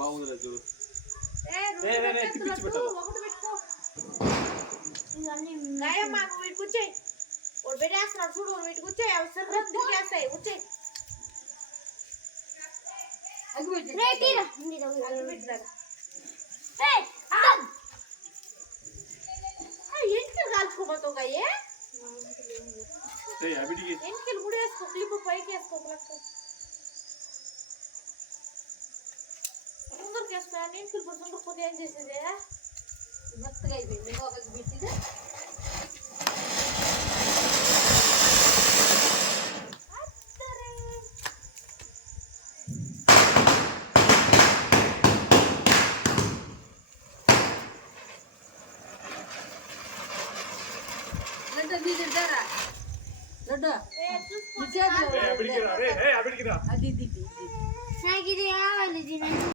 బాగుందిరా చూడు. ఒకటి పెట్టుకో. మాకు వీటి కూర్చోయి పెట్టేస్తున్నాడు చూడు, వీటి కూర్చోయి తిరిగేస్తాయి వచ్చాయి. ఎంటికలు కాల్చుకోబోతావు కాయే, ఎంటికలు కూడా వేసుకో, క్లిప్ పైకి వేసుకో, సుందరకి వేసుకోవాలి. ఎంటికలు కూడా సుందరపోతే ఏం చేసేది, మెత్తగా అయిపోయింది. ఒకరికి పెట్టింది అది